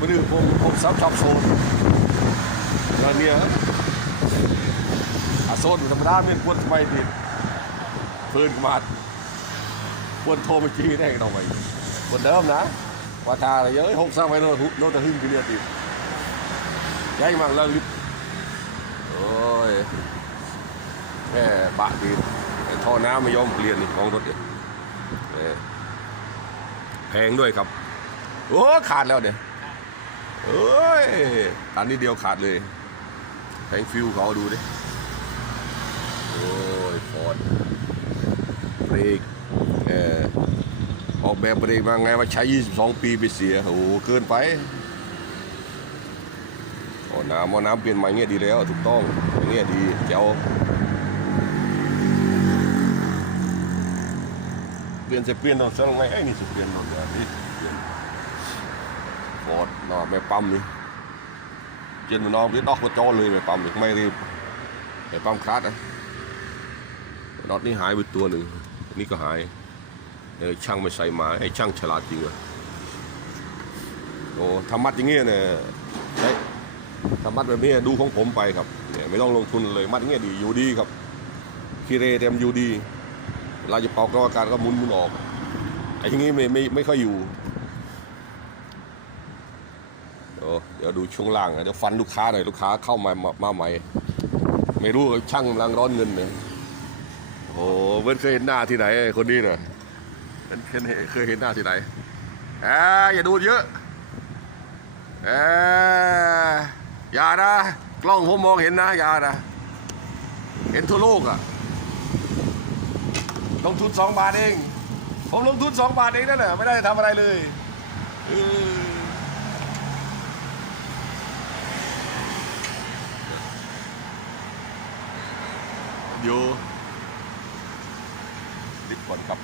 มือดื้อผมผมซับชอบโซนแล้วเนี่ยอาโซนธรรมดาเป็นควรทำไมดิเพิ่นมาควรโทรมาจี้ได้ต้องไปคนเดิมนะว่าทาอะไรเยอะหกสามไปโน่นโน่นจะหึ่งทีเดียวดิย้ายมาแล้วลิฟโอ้ยแค่บะดีท่อน้ำไม่ยอมเปลี่ยนนี่ของรถเนี่ยแพงด้วยครับ โอ้ขาดแล้วเนี่ย เอ้ย อันนี้เดียวขาดเลยแพงฟิวเขาดูดิ โอ้ยฟอดเบรกเออออกแบบเบรกมาไงมาใช้ 22 ปีไปเสีย โอ้โหเกินไปโอ้น้ำเอาน้ำเปลี่ยนใหม่เงี้ยดีแล้วถูกต้องเงี้ยดีเจ้าเปลี่ยนจะเปลี่ยนตอนสักไงไอ้นี่จะเปลี่ยนตอนเดี๋ยวนี้เลยน ฟอร์ดนอไม่ปั๊มนี่เปลี่ยนมานอกเปลี่ยนออกกระจอเลยไม่ปั๊มนี่ไม่รีบไม่ปั๊มคลัตช์นะน็อตนี่หายไปตัวหนึ่งนี่ก็หายเดี๋ยวช่างไม่ใส่มาให้ช่างฉลาดจริงอะโอ้ทำมัดอย่างเงี้ยเนี่ยใช้ทำมัดแบบนี้ดูของผมไปครับเนี่ยไม่ต้องลงทุนเลยมัดอย่างเงี้ยดีอยู่ดีครับคีเรเต็มอยู่ดีเวลาจะเป่ากรรมการก็หมุนมุนออกไอ้อย่างงี้ไม่ไม่ไม่ค่อยอยู่ เดี๋ยวดูช่วงล่างนะเดี๋ยวฟันลูกค้าหน่อยลูกค้าเข้ามามาใหม่ ไม่รู้ว่าช่างกำลังร้อนเงินเนี่ยโอ้เบิร์ดเคยเห็นหน้าที่ไหนคนนี้เนี่ยเห็นเห็นเคยเห็นหน้าที่ไหนอ่าอย่าดูเยอะเอออย่านะกล้องผมมองเห็นนะอย่านะเห็นทั่วโลกอะลงทุนสองบาทเอง ผมลงทุนสองบาทเองนั่นแหละไม่ได้ทำอะไรเลย เออ อยู่ ลิฟต์ก่อนกลับ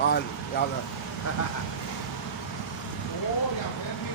บ้านยาวเลยโอ้ยาวแค่ที่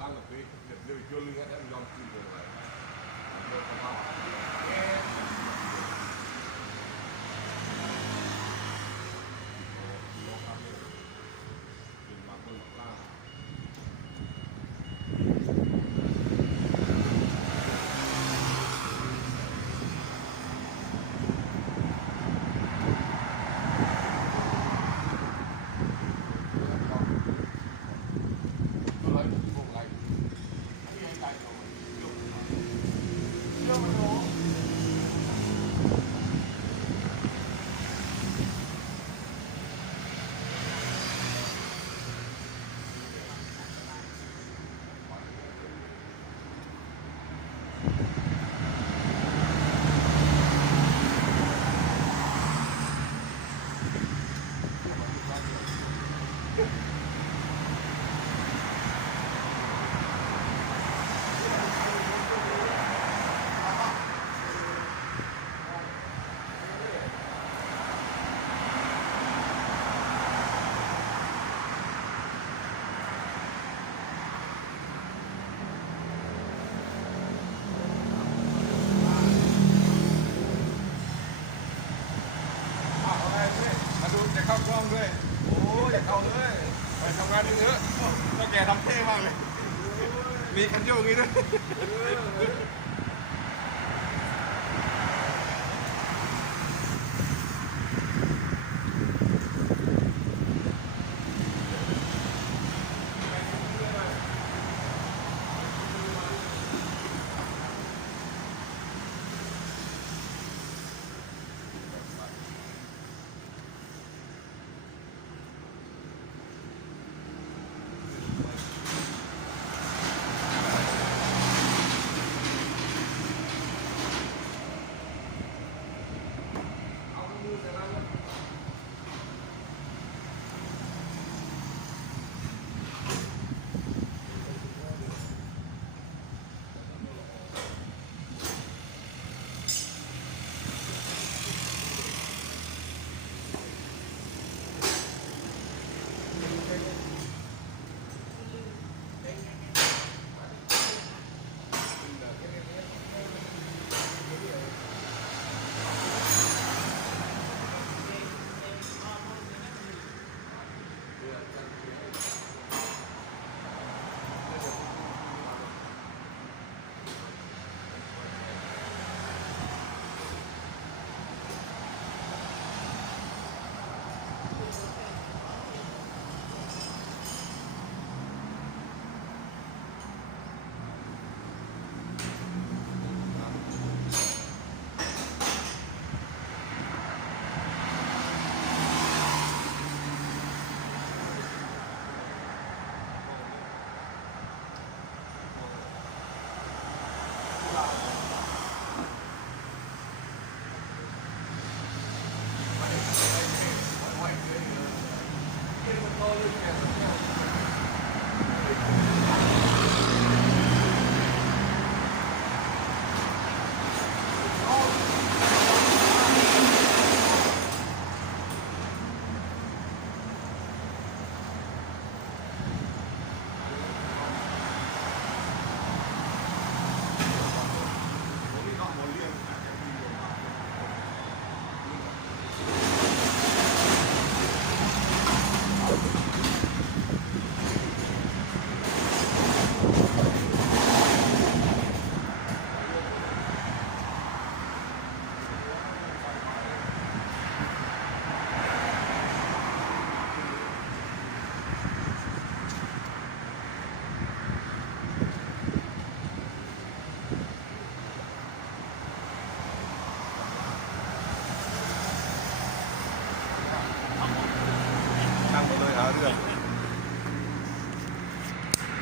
ตั้งแบบนี้ เ มีคันโยกงนี้ด้วย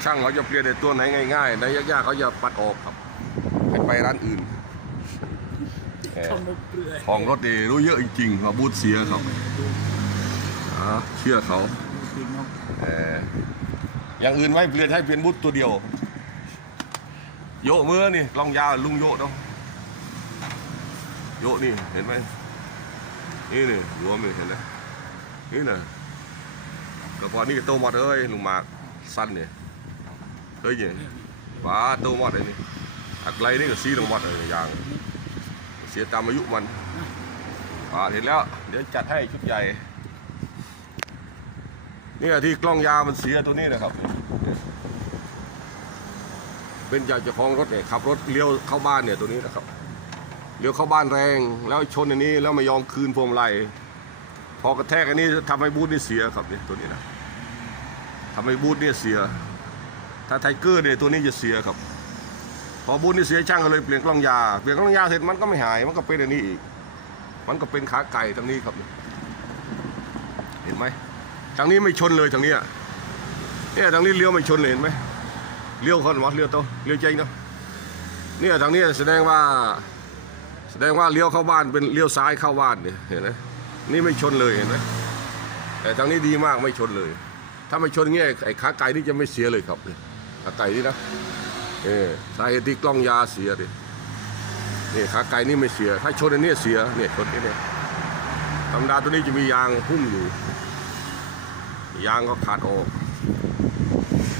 ช่างเขาจะเปลี่ยนในตัวไหนง่ายๆในยากๆเขาจะปัดออกครับให้ไปร้านอื่นแหมทำไม่เปลือยของรถนี่รู้เยอะจริงๆว่าบูธเสียครับอ่าเชื่อเขาจริงครับแหมอย่างอื่นไม่เปลี่ยนให้เปลี่ยนบูธตัวเดียว โยกมือนี่ลองยาวลุงโยกเนาะโยกนี่เห็นไหมนี่นี่รวมนี่เห็นไหมนี่น่ะกระป๋อนี่โตหมดเอ้ยลุงหมากสั้นเนี่ย เฮ้ยเนี่ยปลาโตหมดเลยนี่อักไรนี่ก็ซีลงหมดเลยอย่างเสียตามอายุมันปลาเห็นแล้ว เดี๋ยวจัดให้ชุดใหญ่นี่ที่กล้องยามันเสียตัวนี้นะครับ เป็นจากจ้าของรถเนี่ยขับรถเลี้ยวเข้าบ้านเนี่ยตัวนี้นะครับเลี้ยวเข้าบ้านแรงแล้วชนอันนี้แล้วไม่ยอมคืนพวงมาลัยพอกระแทกอันนี้ทำให้บูธนี่เสียครับเนี่ยตัวนี้นะทำให้บูธนี่เสีย ถ้าไทเกอร์เนี่ยตัวนี้จะเสียครับ พอบูธนี่เสียช่างก็เลยเปลี่ยนกล้องยา เปลี่ยนกล้องยาเสร็จมันก็ไม่หาย มันก็เป็นอันนี้อีก มันก็เป็นขาไก่ทางนี้ครับ เห็นไหมทางนี้ไม่ชนเลยทางนี้เนี่ยทางนี้เลี้ยวไม่ชนเลยเห็นไหมเลี้ยวคนวะเลี้ยวโตเลี้ยวใจเนาะเนี่ยทางนี้แสดงว่า แสดงว่าเลี้ยวเข้าบ้านเป็นเลี้ยวซ้ายเข้าบ้านเนี่ยเห็นไหมนี่ไม่ชนเลยเห็นไหมแต่ทางนี้ดีมากไม่ชนเลย ถ้าไม่ชนเงี้ยไอ้ขาไก่นี่จะไม่เสียเลยครับเนี่ย ขาไก่นี่นะเออสาเหตุที่กล้องยาเสียดินี่ขาไก่นี่ไม่เสีย ถ้าชนอันนี้เสียเนี่ยชนอันนี้ธรรมดาตัวนี้จะมียางหุ้มอยู่ ยางก็ขาดออก